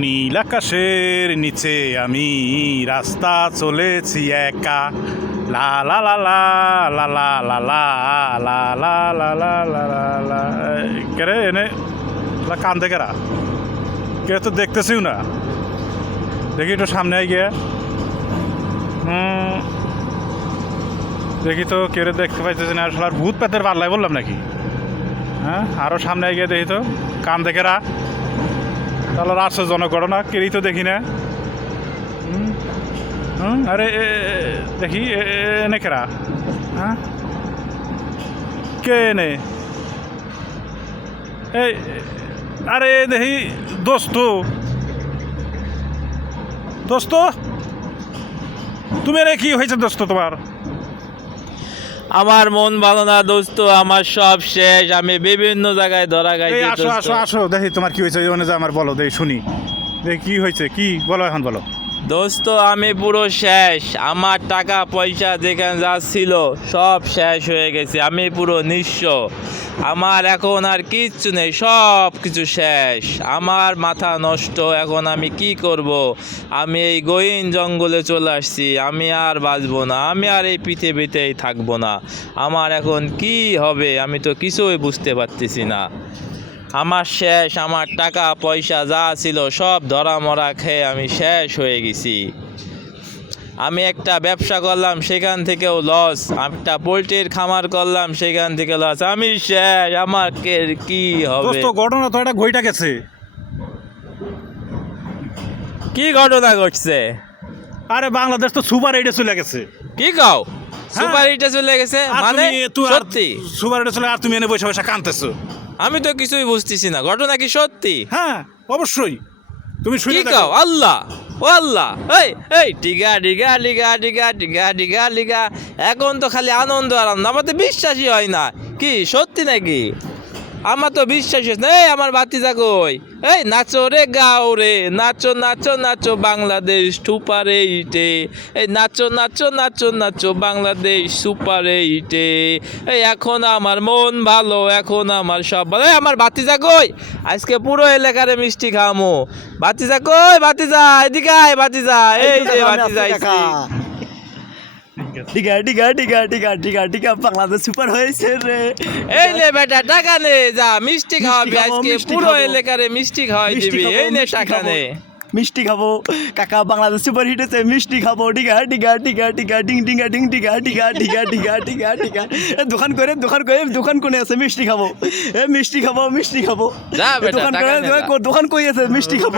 নীল আকাশের নিচে আমি রাস্তা চলেছি একা লা লা লা লা লা লা লা লা লা লা লা লা লা লা লা কেরে এনে লা কান্দে কেরা কে তো দেখতেছিও না দেখি একটু সামনে গিয়ে হুম দেখি তো কেড়ে দেখতে পাইতেছি না আর ভূত পেতের পাল্লায় বললাম নাকি হ্যাঁ আরও সামনে গিয়ে দেখি তো কান দেখে রা তাহলে রাষ্ট্র জনগণনা কেড়েই তো দেখি না। হুম, আরে দেখি কেরা? হ্যাঁ? কে নে এই আরে দেখি দোস্ত। দোস্ত? তুমি রে কি হয়েছে দোস্ত তোমার? আমার মন ভালো না দোস্ত আমার সব শেষ। আমি বিভিন্ন জায়গায় ধরা গাই আসো আসো আসো দেখি তোমার কি হয়েছে ওই অনুযায়ী আমার বলো দেখি শুনি। দেখি কি হয়েছে কি? বলো এখন বলো। দোস্ত আমি পুরো শেষ। আমার টাকা পয়সা যেখানে যা ছিল সব শেষ হয়ে গেছে। আমি পুরো নিঃস্ব। আমার এখন আর কিচ্ছু নেই, সব কিছু শেষ। আমার মাথা নষ্ট, এখন আমি কি করব? আমি এই গহীন জঙ্গলে চলে আসছি, আমি আর বাঁচবো না, আমি আর এই পৃথিবীতেই থাকব না। আমার এখন কি হবে আমি তো কিছুই বুঝতে পারতেছি না। আমার শেষ, আমার টাকা, পয়সা যা ছিল সব ধরা মরা খেয়ে আমি শেষ হয়ে গেছি। আমি একটা ব্যবসা করলাম সেখান থেকেও লস একটা পোলট্রির খামার করলাম সেখান থেকে লস আমি শেষ আমার কি হবে? ঘটনা তো একটা ঘইটা গেছে। কি ঘটনা ঘটছে? আরে বাংলাদেশ তো সুপার এইটে চলে গেছে। কি কাও? সুপার হিটে চলে গেছে? মানে সত্যি? সুপার এইটে চলে আর তুমি এনে বসে বসে কানতেছো আমি তো কিছুই বুঝতেছি না। ঘটনা কি সত্যি? হ্যাঁ অবশ্যই। তুমি শুনে দেখো। আল্লাহ! ও আল্লাহ এই এই, ডিগা ডিগা ডিগা ডিগা ডিগা ডিগা ডিগা। এখন তো খালি আনন্দ আনন্দ, আমাদের বিশ্বাসই হয় না। কি, সত্যি নাকি? আমার তো বিশ্বাস হচ্ছে না। এই আমার বাতিজা কই? এই নাচো রে গাও রে নাচো নাচো নাচো বাংলাদেশ সুপার এইটে এই নাচো নাচো নাচো নাচো বাংলাদেশ সুপার এইটে এই এখন আমার মন ভালো এখন আমার সব ভালো। এই আমার বাতিজা কই? আজকে পুরো এলাকারে মিষ্টি খামো। বাতিজা কই? বাতিজা এদিকে আয় বাতিজা এই যে বাতিজা ডিগা ডিগা ডিগা ডিগা ডিগা ডিগা বাংলাদেশ সুপার হয়েছে রে এই নে বেটা টাকা নে যা মিষ্টি খাওয়াবি আজকে পুরো এলাকারে মিষ্টি খাওয়াই দিবি এই নে টাকা নে মিষ্টি খাব কাকা বাংলাদেশ সুপার হিট হয়েছে মিষ্টি খাব ডিগা ডিগা ডিগা ডিগা ডিং ডিঙ্গা ডিং ডিগা ডিগা ডিগা ডিগা ডিগা ডিগা দোকান করে দোকান করে দোকান কোনে আছে মিষ্টি খাব এ মিষ্টি খাব মিষ্টি খাব দোকান টাকা করে দোকান কই আছে মিষ্টি খাব